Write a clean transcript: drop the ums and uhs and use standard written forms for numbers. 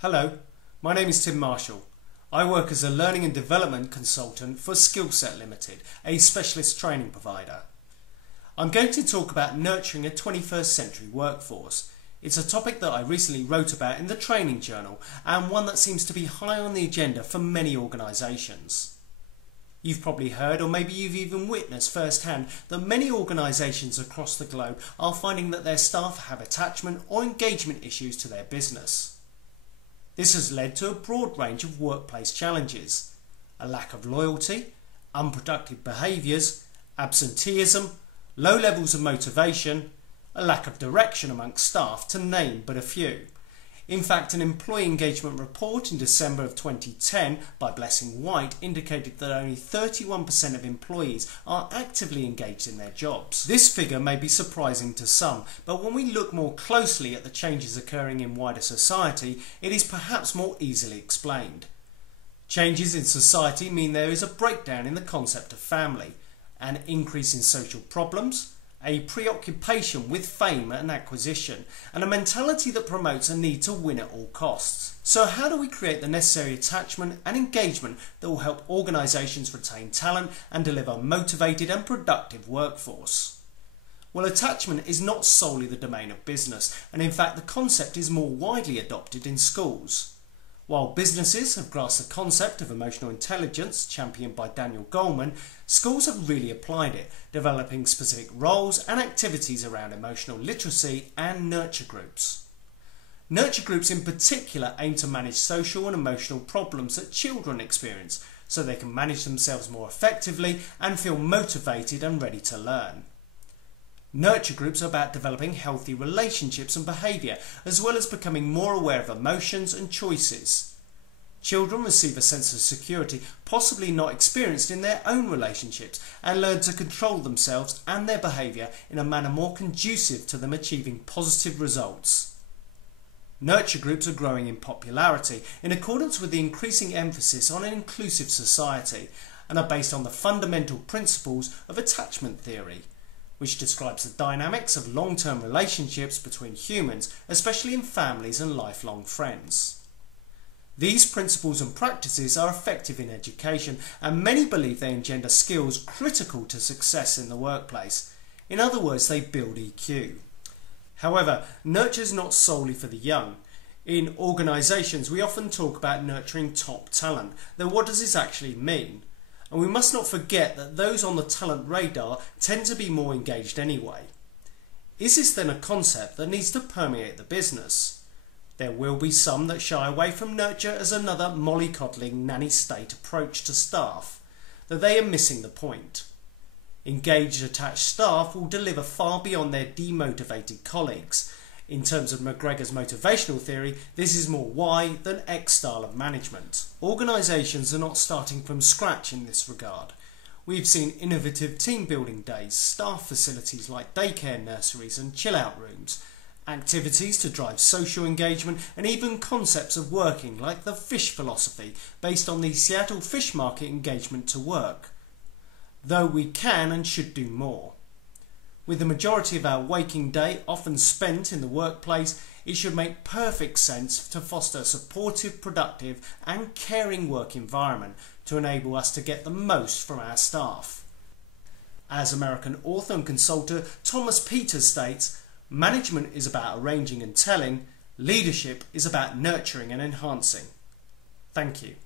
Hello, my name is Tim Marshall. I work as a learning and development consultant for SkillSet Limited, a specialist training provider. I'm going to talk about nurturing a 21st century workforce. It's a topic that I recently wrote about in the Training Journal and one that seems to be high on the agenda for many organisations. You've probably heard, or maybe you've even witnessed firsthand, that many organisations across the globe are finding that their staff have attachment or engagement issues to their business. This has led to a broad range of workplace challenges: a lack of loyalty, unproductive behaviours, absenteeism, low levels of motivation, a lack of direction amongst staff, to name but a few. In fact, an employee engagement report in December of 2010 by Blessing White indicated that only 31% of employees are actively engaged in their jobs. This figure may be surprising to some, but when we look more closely at the changes occurring in wider society, it is perhaps more easily explained. Changes in society mean there is a breakdown in the concept of family, an increase in social problems, a preoccupation with fame and acquisition, and a mentality that promotes a need to win at all costs. So how do we create the necessary attachment and engagement that will help organisations retain talent and deliver a motivated and productive workforce? Well, attachment is not solely the domain of business, and in fact the concept is more widely adopted in schools. While businesses have grasped the concept of emotional intelligence, championed by Daniel Goleman, schools have really applied it, developing specific roles and activities around emotional literacy and nurture groups. Nurture groups in particular aim to manage social and emotional problems that children experience, so they can manage themselves more effectively and feel motivated and ready to learn. Nurture groups are about developing healthy relationships and behaviour, as well as becoming more aware of emotions and choices. Children receive a sense of security possibly not experienced in their own relationships and learn to control themselves and their behaviour in a manner more conducive to them achieving positive results. Nurture groups are growing in popularity in accordance with the increasing emphasis on an inclusive society and are based on the fundamental principles of attachment theory, which describes the dynamics of long-term relationships between humans, especially in families and lifelong friends. These principles and practices are effective in education, and many believe they engender skills critical to success in the workplace. In other words, they build EQ. However, nurture is not solely for the young. In organisations, we often talk about nurturing top talent, though what does this actually mean? And we must not forget that those on the talent radar tend to be more engaged anyway. Is this then a concept that needs to permeate the business? There will be some that shy away from nurture as another mollycoddling nanny state approach to staff, that they are missing the point. Engaged, attached staff will deliver far beyond their demotivated colleagues. In terms of McGregor's motivational theory, this is more Y than X style of management. Organisations are not starting from scratch in this regard. We've seen innovative team building days, staff facilities like daycare nurseries and chill-out rooms, activities to drive social engagement, and even concepts of working like the fish philosophy based on the Seattle fish market engagement to work. Though we can and should do more. With the majority of our waking day often spent in the workplace, it should make perfect sense to foster a supportive, productive and caring work environment to enable us to get the most from our staff. As American author and consultant Thomas Peters states, management is about arranging and telling, leadership is about nurturing and enhancing. Thank you.